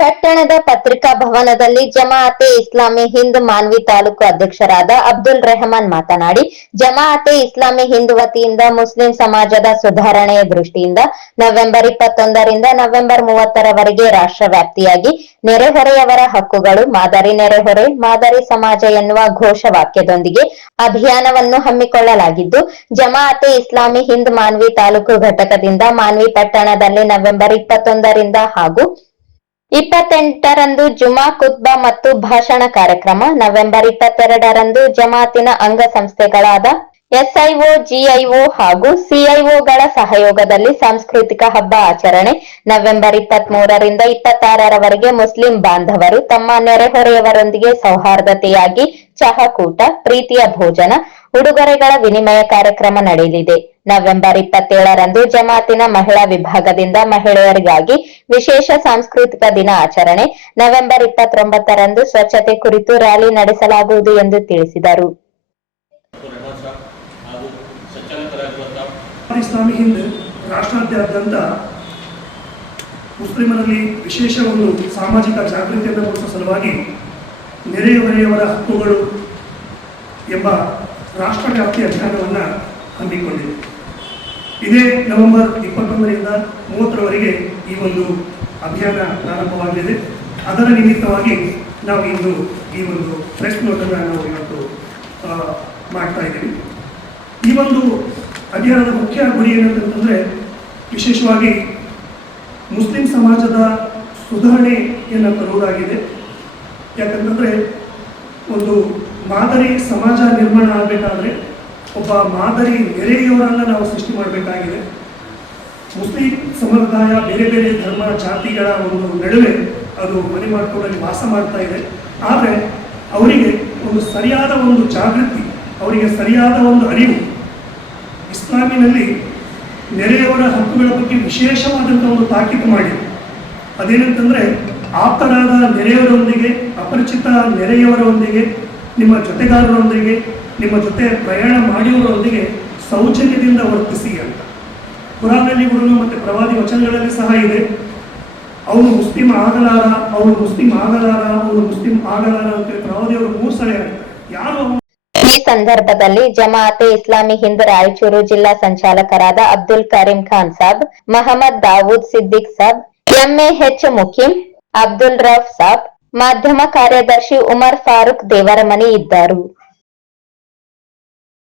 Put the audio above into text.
ಪಟ್ಟಣದ ಪತ್ರಿಕಾ ಭವನದಲ್ಲಿ ಜಮಾಅತೆ ಇಸ್ಲಾಮಿ ಹಿಂದ್ ಮಾನ್ವಿ ತಾಲೂಕು ಅಧ್ಯಕ್ಷರಾದ ಅಬ್ದುಲ್ ರೆಹಮಾನ್ ಮಾತನಾಡಿ, ಜಮಾಅತೆ ಇಸ್ಲಾಮಿ ಹಿಂದ್ ವತಿಯಿಂದ ಮುಸ್ಲಿಂ ಸಮಾಜದ ಸುಧಾರಣೆಯ ದೃಷ್ಟಿಯಿಂದ ನವೆಂಬರ್ ಇಪ್ಪತ್ತೊಂದರಿಂದ ನವೆಂಬರ್ ಮೂವತ್ತರವರೆಗೆ ರಾಷ್ಟ್ರ ವ್ಯಾಪ್ತಿಯಾಗಿ ನೆರೆಹೊರೆಯವರ ಹಕ್ಕುಗಳು ಮಾದರಿ ನೆರೆಹೊರೆ, ಮಾದರಿ ಸಮಾಜ ಎನ್ನುವ ಘೋಷವಾಕ್ಯದೊಂದಿಗೆ ಅಭಿಯಾನವನ್ನು ಹಮ್ಮಿಕೊಳ್ಳಲಾಗಿದ್ದು, ಜಮಾಅತೆ ಇಸ್ಲಾಮಿ ಹಿಂದ್ ಮಾನ್ವಿ ತಾಲೂಕು ಘಟಕದಿಂದ ಮಾನ್ವಿ ಪಟ್ಟಣದಲ್ಲಿ ನವೆಂಬರ್ ಇಪ್ಪತ್ತೊಂದರಿಂದ ಹಾಗೂ ಇಪ್ಪತ್ತೆಂಟರಂದು ಜುಮಾ ಕುತ್ಬಾ ಮತ್ತು ಭಾಷಣ ಕಾರ್ಯಕ್ರಮ. ನವೆಂಬರ್ ಇಪ್ಪತ್ತೆರಡರಂದು ಜಮಾತಿನ ಅಂಗಸಂಸ್ಥೆಗಳಾದ ಎಸ್ಐಒ, ಜಿಐಒ ಹಾಗೂ ಸಿಐಒಗಳ ಸಹಯೋಗದಲ್ಲಿ ಸಾಂಸ್ಕೃತಿಕ ಹಬ್ಬ ಆಚರಣೆ. ನವೆಂಬರ್ ಇಪ್ಪತ್ತ್ ಮೂರರಿಂದ ಇಪ್ಪತ್ತಾರರವರೆಗೆ ಮುಸ್ಲಿಂ ಬಾಂಧವರು ತಮ್ಮ ನೆರೆಹೊರೆಯವರೊಂದಿಗೆ ಸೌಹಾರ್ದತೆಯಾಗಿ ಚಹಕೂಟ ಪ್ರೀತಿಯ ಭೋಜನ, ಉಡುಗೊರೆಗಳ ವಿನಿಮಯ ಕಾರ್ಯಕ್ರಮ ನಡೆಯಲಿದೆ. ನವೆಂಬರ್ ಇಪ್ಪತ್ತೇಳರಂದು ಜಮಾತಿನ ಮಹಿಳಾ ವಿಭಾಗದಿಂದ ಮಹಿಳೆಯರಿಗಾಗಿ ವಿಶೇಷ ಸಾಂಸ್ಕೃತಿಕ ದಿನ ಆಚರಣೆ. ನವೆಂಬರ್ ಇಪ್ಪತ್ತೊಂಬತ್ತರಂದು ಸ್ವಚ್ಛತೆ ಕುರಿತು ರ್ಯಾಲಿ ನಡೆಸಲಾಗುವುದು ಎಂದು ತಿಳಿಸಿದರು. ರಾಷ್ಟ್ರಾದ್ಯಂತ ಮುಸ್ಲಿಮರಲ್ಲಿ ವಿಶೇಷ ಒಂದು ಸಾಮಾಜಿಕ ಜಾಗೃತಿಯನ್ನು ಮೂಡಿಸುವ ಸಲುವಾಗಿ ನೆರೆಹೊರೆಯವರ ಹಕ್ಕುಗಳು ಎಂಬ ರಾಷ್ಟ್ರವ್ಯಾಪ್ತಿ ಅಭಿಯಾನವನ್ನು ಹಮ್ಮಿಕೊಂಡಿದೆ ಇದೇ ನವೆಂಬರ್ ಇಪ್ಪತ್ತೊಂದರಿಂದ ಮೂವತ್ತರವರೆಗೆ ಈ ಒಂದು ಅಭಿಯಾನ ಪ್ರಾರಂಭವಾಗಲಿದೆ. ಅದರ ನಿಮಿತ್ತವಾಗಿ ನಾವು ಇಂದು ಈ ಒಂದು ಪ್ರೆಸ್ ನೋಟನ್ನು ನಾವು ಇವತ್ತು ಮಾಡ್ತಾ ಇದ್ದೀವಿ. ಈ ಒಂದು ಅಭಿಯಾನದ ಮುಖ್ಯ ಗುರಿ ಏನಂತಂದರೆ ವಿಶೇಷವಾಗಿ ಮುಸ್ಲಿಂ ಸಮಾಜದ ಸುಧಾರಣೆಯನ್ನು ತರುವುದಾಗಿದೆ. ಯಾಕಂತಂದರೆ ಒಂದು ಮಾದರಿ ಸಮಾಜ ನಿರ್ಮಾಣ ಆಗಬೇಕಾದ್ರೆ ಒಬ್ಬ ಮಾದರಿ ನೆರೆಯವರನ್ನು ನಾವು ಸೃಷ್ಟಿ ಮಾಡಬೇಕಾಗಿದೆ. ಮುಸ್ಲಿಂ ಸಮುದಾಯ ಬೇರೆ ಬೇರೆ ಧರ್ಮ, ಜಾತಿಗಳ ಒಂದು ನಡುವೆ ಅದು ಮನೆ ಮಾಡಿಕೊಂಡಲ್ಲಿ ವಾಸ ಮಾಡ್ತಾ ಇದೆ. ಆದರೆ ಅವರಿಗೆ ಒಂದು ಸರಿಯಾದ ಒಂದು ಜಾಗೃತಿ, ಅವರಿಗೆ ಸರಿಯಾದ ಒಂದು ಅರಿವು ಇಸ್ಲಾಮಿನಲ್ಲಿ ನೆರೆಯವರ ಹಕ್ಕುಗಳ ಬಗ್ಗೆ ವಿಶೇಷವಾದಂಥ ಒಂದು ತಾಕೀತು ಮಾಡಿ ಅದೇನಂತಂದರೆ ಆಪ್ತರಾದ ನೆರೆಯವರೊಂದಿಗೆ, ಅಪರಿಚಿತ ನೆರೆಯವರೊಂದಿಗೆ, ನಿಮ್ಮ ಜೊತೆಗಾರರೊಂದಿಗೆ ನಿಮ್ಮ ಜೊತೆ ಪ್ರಯಾಣ ಮಾಡಿಯವರೊಂದಿಗೆ ಸೌಜನ್ಯದಿಂದ ವರ್ತಿಸಿ ಅಂತ. ಕುರಾನಲ್ಲಿ ಕೂಡ ಮತ್ತು ಪ್ರವಾದಿ ವಚನಗಳಲ್ಲಿ ಸಹ ಇದೆ. ಅವನು ಮುಸ್ಲಿಂ ಆಗಲಾರ ಅವನು ಮುಸ್ಲಿಂ ಆಗಲಾರ ಅವನು ಮುಸ್ಲಿಂ ಆಗಲಾರ ಅಂತೇಳಿ ಪ್ರವಾದಿಯವರು ಮೂರು ಸಲ ಯಾರು ಈ ಸಂದರ್ಭದಲ್ಲಿ ಜಮಾಅತೆ ಇಸ್ಲಾಮಿ ಹಿಂದ್ ರಾಯಚೂರು ಜಿಲ್ಲಾ ಸಂಚಾಲಕರಾದ ಅಬ್ದುಲ್ ಕರೀಂ ಖಾನ್ ಸಾಬ್, ಮಹಮ್ಮದ್ ದಾವೂದ್ ಸಿದ್ದಿಕ್ ಸಾಬ್ ಎಂಎಎಚ್ ಮುಖೀಂ ಅಬ್ದುಲ್ ರಫ್ ಸಾಬ್, ಮಾಧ್ಯಮ ಕಾರ್ಯದರ್ಶಿ ಉಮರ್ ಫಾರೂಕ್ ದೇವರಮನಿ ಇದ್ದರು.